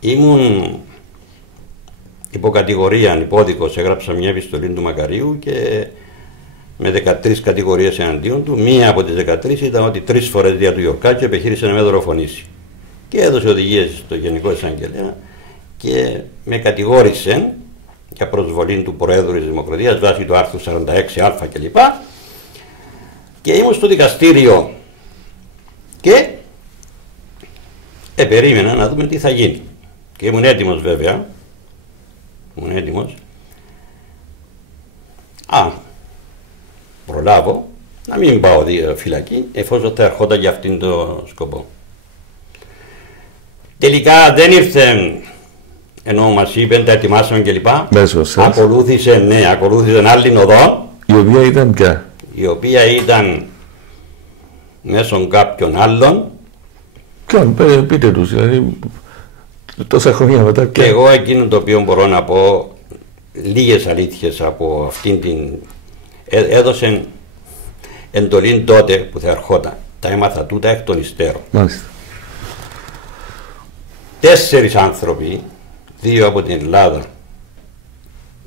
ήμουν υποκατηγορία, υπόδικος, έγραψα μια επιστολή του Μακαρίου και με 13 κατηγορίες εναντίον του. Μία από τις 13 ήταν ότι 3 φορές δια του Ιορκάκη επιχείρησε να με δολοφονήσει. Και έδωσε οδηγίες στο Γενικό Εισαγγελέα και με κατηγόρησε για προσβολή του Προέδρου της Δημοκρατίας βάσει του άρθρου 46α κλπ. Και ήμουν στο δικαστήριο και περίμενα να δούμε τι θα γίνει. Και ήμουν έτοιμος βέβαια. Ήμουν έτοιμος. Προλάβω να μην πάω φυλακή εφόσον θα ερχόταν για αυτήν τον σκοπό. Τελικά δεν ήρθε, ενώ μας είπαν, τα ετοιμάσαμε κλπ. Ακολούθησε άλλη οδό. Η οποία ήταν ποια? Η οποία ήταν μέσω κάποιων άλλων. Ποιον, πείτε τους, δηλαδή τόσα χρόνια μετά. Και εγώ εκείνο το οποίο μπορώ να πω, λίγες αλήθειες από αυτήν την... έδωσε εντολή τότε που θα ερχόταν. Τα έμαθα τούτα εκ των υστέρων. Μάλιστα. 4 άνθρωποι, 2 από την Ελλάδα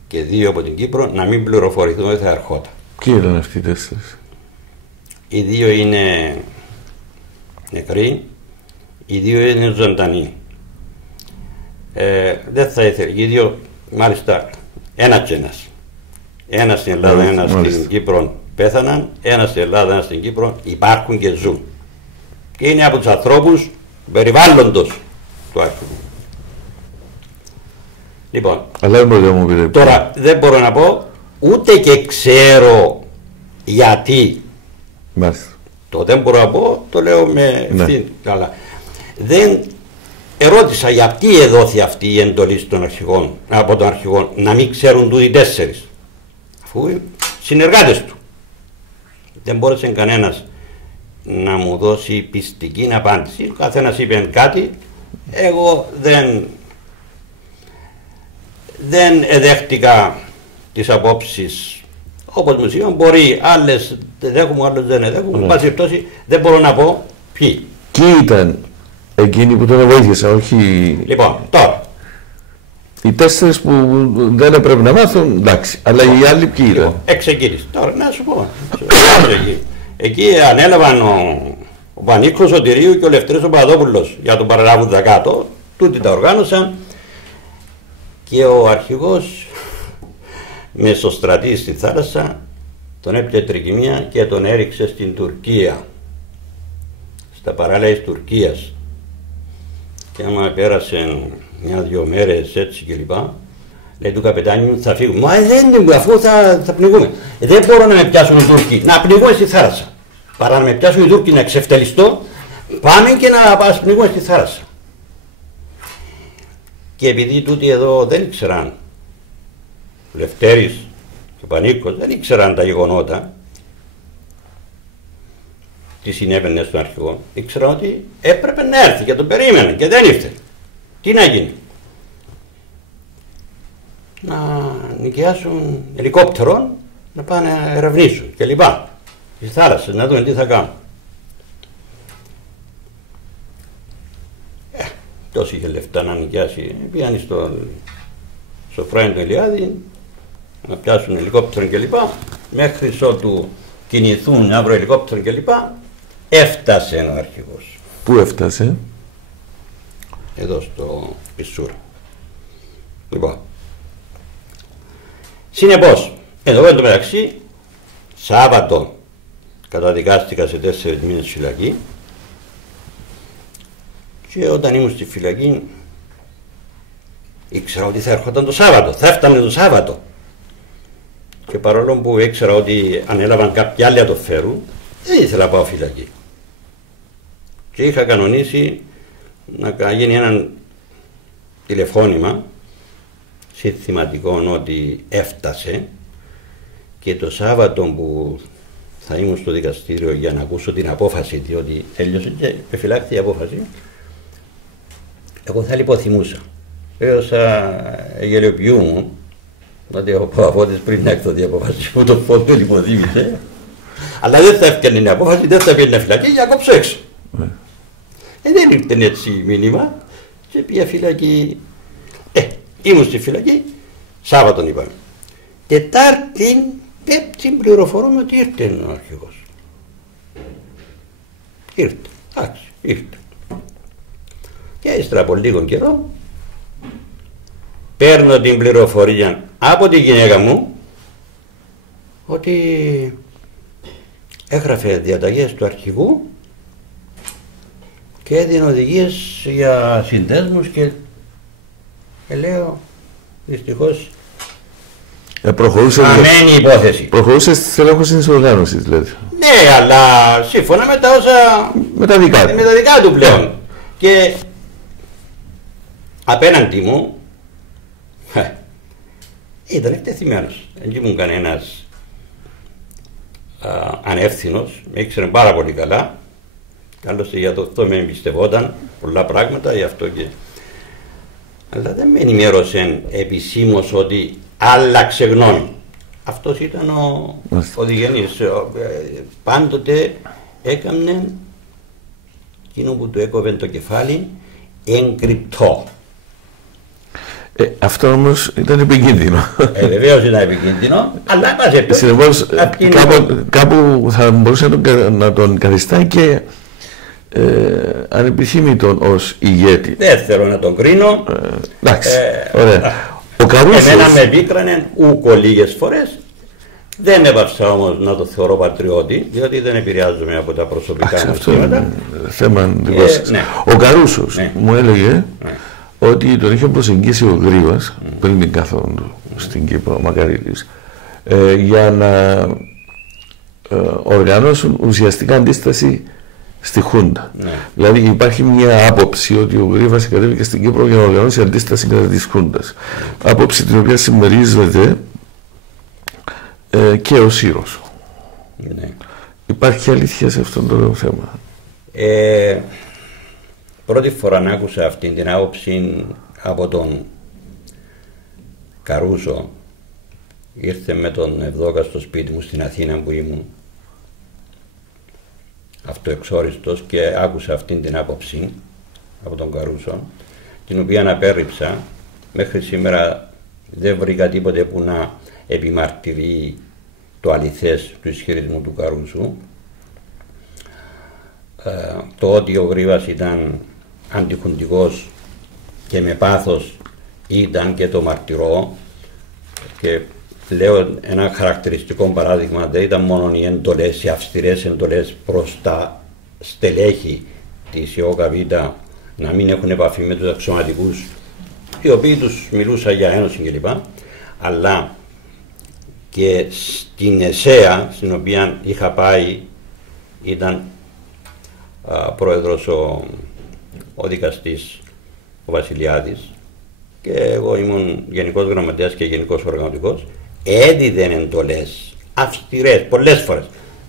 και 2 από την Κύπρο, να μην πληροφορηθούν ότι θα ερχόταν. Ποιοι ήταν αυτοί οι 4? Οι 2 είναι νεκροί, οι 2 είναι ζωντανοί. Δεν θα ήθελε, οι 2 μάλιστα ένας και ένας. Ένας στην Ελλάδα, ένας στην Κύπρο πέθαναν, ένας στην Ελλάδα, ένας στην Κύπρο υπάρχουν και ζουν. Και είναι από τους ανθρώπους του περιβάλλοντος του αρχηγού. Λοιπόν, τώρα δεν μπορώ να πω ούτε και ξέρω γιατί. Μάλιστα. Το δεν μπορώ να πω, το λέω με ευθύνη. Αλλά δεν ερώτησα γιατί εδόθη αυτή η εντολή των αρχηγών, από τον αρχηγό να μην ξέρουν τούτοι 4, αφού συνεργάτες του. Δεν μπόρεσε κανένας να μου δώσει πιστική απάντηση. Ο καθένας είπε κάτι, εγώ δεν εδέχτηκα τις απόψεις όπως μου είπαν. Μπορεί άλλες δέχομαι, άλλες δεν εδέχομαι. Πάση περιπτώσει δεν μπορώ να πω ποιοι. Ποιοι ήταν εκείνοι που τον βοήθησαν, όχι... Λοιπόν, τώρα. Οι 4 που δεν έπρεπε να μάθουν, εντάξει. Αλλά οι άλλοι ποιοι ήταν? Εξεκίνησε. Τώρα να σου πω. Εκεί ανέλαβαν ο Πανίκος Σωτηρίου και ο Λευτέρης ο Παπαδόπουλος για τον παραλάβουν δακάτω. Τούτοι τα οργάνωσαν και ο αρχηγός μεσοστρατή στη θάλασσα τον έπιασε τρικυμία και τον έριξε στην Τουρκία, στα παράλια της Τουρκίας. Και άμα πέρασε 1-2 μέρες έτσι κλπ, λέει του καπετάνιου θα φύγουμε. Μα δεν είναι, αφού θα πνιγούμε. Δεν μπορώ να με πιάσουν οι Τούρκοι, να πνιγώ στη θάλασσα. Παρά να με πιάσουν οι Τούρκοι να εξευτελιστώ, πάμε και να πνιγώ στη θάλασσα. Και επειδή τούτοι εδώ δεν ήξεραν, ο Λευτέρης και ο Πανίκος δεν ήξεραν τα γεγονότα, τι συνέβαινε στον αρχηγό, ήξεραν ότι έπρεπε να έρθει και τον περίμενε και δεν ήρθε. Τι να γίνει? Να νοικιάσουν ελικόπτερο, να πάνε να ερευνήσουν και λοιπά. Στη θάλασσα, να δούμε τι θα κάνουν. Τόσο είχε λεφτά να νοικιάσει. Πήγαν στο Φράιν του Ηλιάδη να πιάσουν ελικόπτερο και λοιπά. Μέχρι ότου κινηθούν να βρω ελικόπτερο και λοιπά, έφτασε ο αρχηγός. Πού έφτασε? Εδώ στο Πισούρα. Λοιπόν, συνεπώς, εδώ εν τω μεταξύ, Σάββατο καταδικάστηκα σε 4 μήνες φυλακή και όταν ήμουν στη φυλακή ήξερα ότι θα έρχονταν το Σάββατο, θα έφτανε το Σάββατο. Και παρόλο που ήξερα ότι ανέλαβαν κάποιοι άλλοι να το φέρουν, δεν ήθελα να πάω φυλακή. Και είχα κανονίσει να γίνει ένα τηλεφώνημα συνθηματικό ότι έφτασε, και το Σάββατο που θα ήμουν στο δικαστήριο για να ακούσω την απόφαση, διότι έλειωσε και επιφυλάχθηκε η απόφαση, εγώ θα λιποθυμούσα. Έωσα γελιοποιούμουν, δηλαδή ο Παπαφώτης πριν να εκδοθεί η απόφαση μου, το φως του λιποθύμησε, αλλά δεν θα έφτιανε η απόφαση, δεν θα πήγαινε φυλακή για να κόψω έξω. Δεν ήρθε έτσι μήνυμα και πήγα φυλακή. Ήμουν στη φυλακή, Σάββατον είπαμε. Τετάρτη, Πέμπτη πληροφορούμε ότι ήρθε ο αρχηγός. Ήρθε, εντάξει, ήρθε. Και ύστερα από λίγο καιρό παίρνω την πληροφορία από τη γυναίκα μου ότι έγραφε διαταγές του αρχηγού και έδινε οδηγίες για συνδέσμους και λέω δυστυχώς αμένη υπόθεση. Προχωρούσε στη στελέχωση της οργάνωσης δηλαδή. Ναι, αλλά σύμφωνα με τα όσα με τα δικά του πλέον. Και απέναντι μου ήταν εκτεθειμένος. Δεν ήμουν κανένας ανεύθυνος, με ήξερε πάρα πολύ καλά. Άλλωστε για το αυτό με εμπιστευόταν πολλά πράγματα, γι' αυτό και... Αλλά δεν με ενημέρωσε επισήμως ότι άλλαξε γνώμη. Αυτός ήταν ο διγενής. Πάντοτε έκανε εκείνο που του έκοβε το κεφάλι εγκρυπτό. Αυτό όμως ήταν επικίνδυνο. Βεβαίως ήταν επικίνδυνο, αλλά μας συνεπώς κάπου θα μπορούσε να τον καθιστά και ανεπιθύμητον ως ηγέτη. Δεν θέλω να τον κρίνω. Εντάξει, ωραία. Ο Καρούσος... Εμένα με πίκρανε ούκο λίγες φορές. Δεν έβαψα όμως να το θεωρώ πατριώτη, διότι δεν επηρεάζομαι από τα προσωπικά μου στήματα. Θέμα δικό σας. Ναι. Ο Καρούσος μου έλεγε ότι τον είχε προσεγγίσει ο Γρήβας πριν την κάθοδο του στην Κύπρο, ο Μακαρίτης, για να οργανώσουν ουσιαστικά αντίσταση στη Χούντα. Ναι. Δηλαδή υπάρχει μια άποψη ότι ο Γρήβας κατέβηκε στην Κύπρο για να οργανώσει αντίσταση κατά της Χούντας. Άποψη την οποία συμμερίζεται και ο Σύρος. Ναι. Υπάρχει αλήθεια σε αυτό το θέμα? Πρώτη φορά να άκουσα αυτή την άποψη από τον Καρούσο. Ήρθε με τον Ευδόκα στο σπίτι μου στην Αθήνα που ήμουν αυτοεξόριστος και άκουσα αυτή την άποψη από τον Καρούσο, την οποία απέρριψα. Μέχρι σήμερα δεν βρήκα τίποτε που να επιμαρτυρεί το αληθές του ισχυρισμού του Καρούσου. Το ότι ο Γρήβας ήταν αντιχουντικός και με πάθος ήταν και το μαρτυρώ, και λέω ένα χαρακτηριστικό παράδειγμα. Δεν ήταν μόνο οι εντολές, οι αυστηρές εντολές προς τα στελέχη της ΙΟΚΑΒ να μην έχουν επαφή με τους αξιωματικούς, οι οποίοι τους μιλούσα για ένωση κλπ, αλλά και στην ΕΣΕΑ, στην οποία είχα πάει, ήταν πρόεδρος ο δικαστής ο Βασιλιάδης και εγώ ήμουν γενικός γραμματέας και γενικός οργανωτικός. Έδιδεν εντολές αυστηρές πολλές φορές,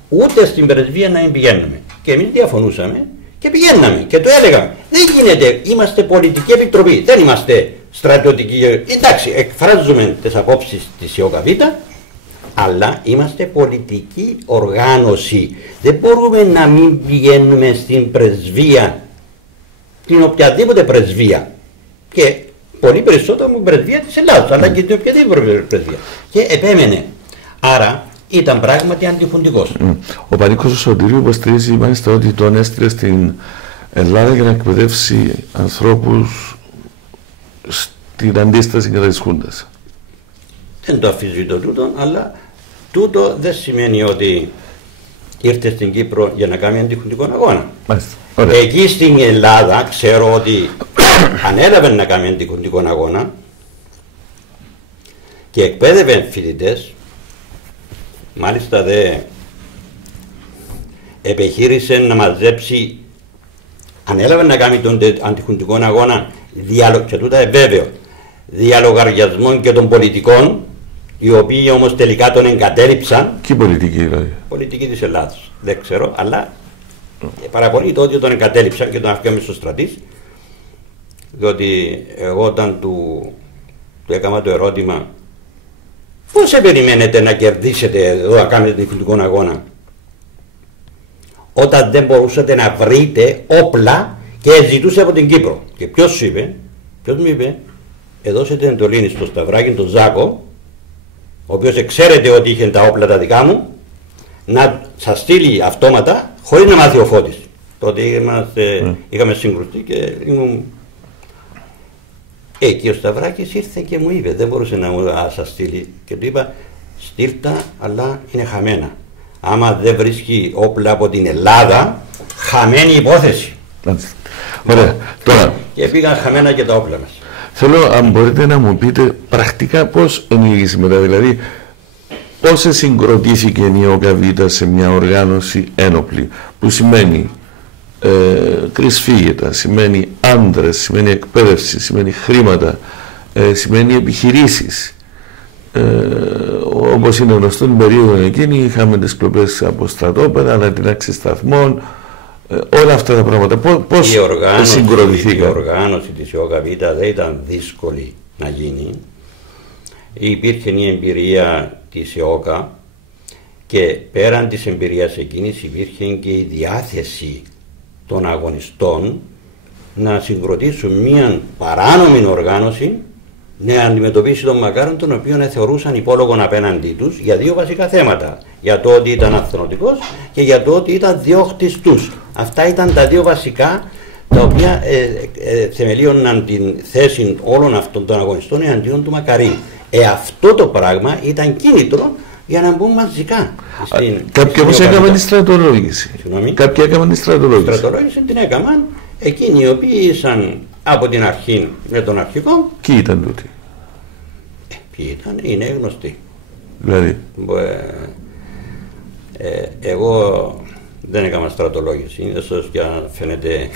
ούτε στην πρεσβεία να μην πηγαίνουμε, και εμείς διαφωνούσαμε και πηγαίναμε και το έλεγαμε. Δεν γίνεται, είμαστε πολιτική επιτροπή, δεν είμαστε στρατιωτική. Εντάξει, εκφράζουμε τις απόψεις της ΙΟΚΑΒ, αλλά είμαστε πολιτική οργάνωση. Δεν μπορούμε να μην πηγαίνουμε στην πρεσβεία, την οποιαδήποτε πρεσβεία, και πολύ περισσότερο με πρεσβεία της Ελλάδας, αλλά και την οποιαδήποτε πρεσβεία. Και επέμενε. Άρα ήταν πράγματι αντιχουντικός. Ο Πανίκος Σωτηρίου υποστηρίζει μάλιστα ότι τον έστειλε στην Ελλάδα για να εκπαιδεύσει ανθρώπους στην αντίσταση κατά της Χούντας. Δεν το αφισβητώ τούτο, αλλά τούτο δεν σημαίνει ότι ήρθε στην Κύπρο για να κάνει αντιχουντικό αγώνα. Εκεί στην Ελλάδα ξέρω ότι ανέλαβε να κάνει αντιχουντικό αγώνα και εκπαίδευε φοιτητές. Μάλιστα επιχείρησε να μαζέψει, ανέλαβε να κάνει τον αντιχουντικό αγώνα, και τούτα βέβαιο, διαλογαριασμών και των πολιτικών, οι οποίοι όμως τελικά τον εγκατέλειψαν. Τι πολιτική δηλαδή? Πολιτική της Ελλάδας, δεν ξέρω, αλλά παραπονεί το ότι τον εγκατέλειψαν και τον αφήκαμε στο στρατής, διότι εγώ όταν του έκανα το ερώτημα, πώς περιμένετε να κερδίσετε εδώ, να κάνετε διοικητικό αγώνα, όταν δεν μπορούσατε να βρείτε όπλα και ζητούσε από την Κύπρο? Και ποιος σου είπε? Ποιος μου είπε, έδωσετε εντολή στο Σταυράκι τον Ζάκο, ο οποίος ξέρετε ότι είχε τα όπλα τα δικά μου, να σας στείλει αυτόματα χωρίς να μάθει ο Φώτης. Τότε είχαμε συγκρουστεί και ήμουν. Και ο Σταυράκης ήρθε και μου είπε, δεν μπορούσε να σας στείλει. Και του είπα, στείλτα, αλλά είναι χαμένα. Άμα δεν βρίσκει όπλα από την Ελλάδα, χαμένη υπόθεση. Ωραία. Τώρα, και πήγαν χαμένα και τα όπλα μας. Θέλω, αν μπορείτε να μου πείτε πρακτικά πώς ενήγησε μετά, δηλαδή πώς συγκροτήθηκε η ΟΚΑΒ σε μια οργάνωση ένοπλη, που σημαίνει κρυσφύγετα, σημαίνει άντρες, σημαίνει εκπαίδευση, σημαίνει χρήματα, σημαίνει επιχειρήσεις. Όπως είναι γνωστό, την περίοδο εκείνη είχαμε τις κλοπές από στρατόπεδα, ανατινάξεις σταθμών, όλα αυτά τα πράγματα. Πώς συγκροτηθήκαν? Η οργάνωση της ΟΚΑΒ δεν ήταν δύσκολη να γίνει. Υπήρχε η εμπειρία της ΕΟΚΑ και πέραν της εμπειρίας εκείνης υπήρχε και η διάθεση των αγωνιστών να συγκροτήσουν μια παράνομη οργάνωση να αντιμετωπίσει τον Μακάρον, τον οποίο θεωρούσαν υπόλογον απέναντί τους για δύο βασικά θέματα. Για το ότι ήταν αυθονοτικός και για το ότι ήταν διώχτης τους. Αυτά ήταν τα δύο βασικά τα οποία θεμελίωναν την θέση όλων αυτών των αγωνιστών εναντίον του Μακαρί. Αυτό το πράγμα ήταν κίνητρο για να μπουν μαζικά. Κάποιοι όμως έκαναν τη στρατολόγηση. Κάποιοι έκαναν τη στρατολόγηση. Η στρατολόγηση την έκαναν εκείνοι οι οποίοι ήσαν από την αρχή με τον αρχικό. Ποιοι ήταν τούτοι? Ποιοι ήταν, είναι γνωστοί. Δηλαδή. Εγώ δεν έκανα στρατολόγηση, ίσως και φαίνεται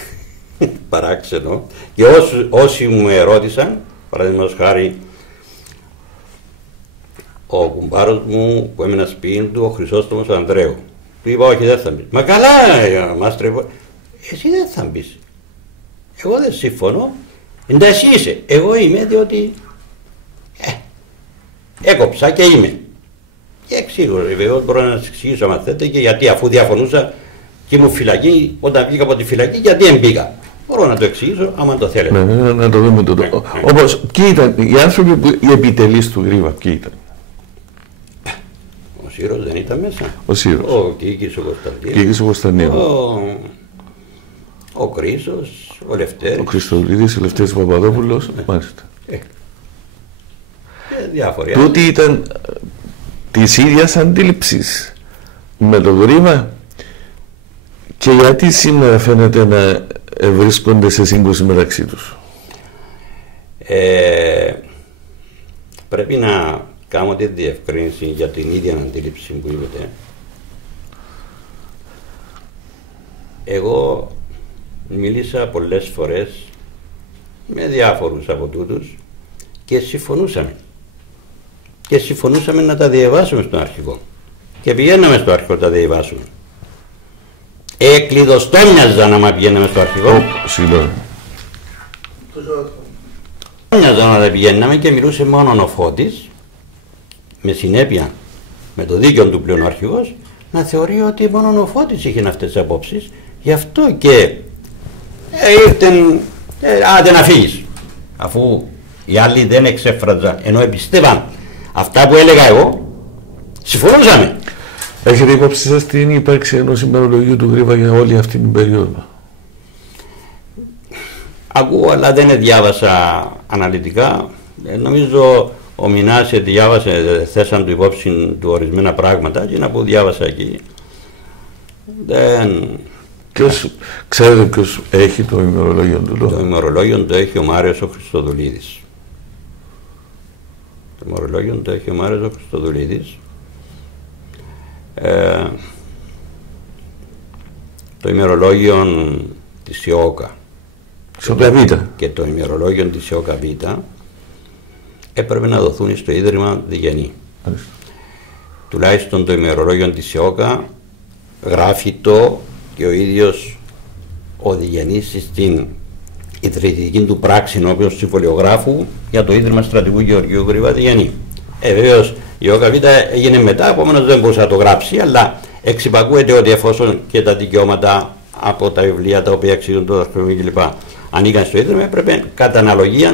παράξενο. Και όσοι μου ερώτησαν, παραδείγματος χάρη, ο κουμπάρος μου που έμενα σπίτι του, ο Χρυσόστομος Ανδρέου, του είπα, όχι, δεν θα μπεις. Μα καλά, μάστρε, εσύ δεν θα μπεις. Εγώ δεν συμφωνώ. Εντάξει είσαι. Εγώ είμαι, διότι έκοψα και είμαι. Και εξήγω, βεβαίως μπορώ να σας εξηγήσω αν θέλετε και γιατί, αφού διαφωνούσα και ήμουν φυλακή, όταν βγήκα από τη φυλακή, γιατί δεν μπήκα. Μπορώ να το εξηγήσω, άμα το θέλετε. Ναι, να το δούμε τότε. Όπως, ποιοι ήταν οι άνθρωποι που οι επιτελείς του Γρίβα, ποιοι ήταν? Ο Σύρος δεν ήταν μέσα. Ο Σύρος. Ο Κίκης ο Κωνσταντίνου. Ο Κρίσος, ο Λευτέρης. Ο Χριστοδουλίδης, ο Λευτέρης Παπαδόπουλος. Μάλιστα. Διάφοροι. Τούτοι ήταν της ίδιας αντίληψης με το Γρίβα, και γιατί σήμερα φαίνεται να βρίσκονται σε σύγκρουση μεταξύ τους? Πρέπει να κάνω τη διευκρίνηση για την ίδια αντίληψη που είπατε. Εγώ μίλησα πολλές φορές με διάφορους από τούτους και συμφωνούσαμε. Και συμφωνούσαμε να τα διαβάσουμε στον αρχικό. Και πηγαίναμε στο αρχικό να τα διαβάσουμε. Κλειδοστόμιαζα να πηγαίναμε στο αρχικό. Συγγνώμη. Να τα πηγαίναμε και μιλούσε μόνο ο Φώτης, με συνέπεια με το δίκαιο του πλέον ο αρχηγός, να θεωρεί ότι μόνο ο Φώτης είχε αυτές τις απόψεις. Γι' αυτό και ήρθαν, άντε να φύγεις. Αφού οι άλλοι δεν εξέφραζαν, ενώ εμπιστεύαν αυτά που έλεγα εγώ, συμφωνούσαμε. Έχετε υπόψη σας την ύπαρξη ενός ημερολογίου του Γρίβα για όλη αυτή την περίοδο? Ακούω, αλλά δεν διάβασα αναλυτικά. Νομίζω ο Μινάς διάβασε, θέσαν του υπόψη του ορισμένα πράγματα και να που διάβασα εκεί. Ξέρετε ποιος έχει το ημερολόγιο του? Το ημερολόγιο το έχει ο Μάριος ο Χριστοδουλίδης. Το ημερολόγιο το έχει ο Μάριος ο Χριστοδουλίδης. Το ημερολόγιο της ΙΟΚΑ και το ημερολόγιο της ΙΟΚΑ έπρεπε να δοθούν στο Ίδρυμα Διγενή. Τουλάχιστον το ημερολόγιο της ΙΟΚΑ γράφει το και ο ίδιος ο Διγενής στην ιδρυτική του πράξη ενώπιον συμβολιογράφου για το Ίδρυμα Στρατηγού Γεωργίου Γρήβα Διγενή. Βεβαίως η ΟΚΑΒ έγινε μετά, επομένως δεν μπορούσε να το γράψει, αλλά εξυπακούεται ότι εφόσον και τα δικαιώματα από τα βιβλία τα οποία αξίζουν το δασκαλείο κλπ. Ανήκαν στο Ίδρυμα, έπρεπε κατά αναλογία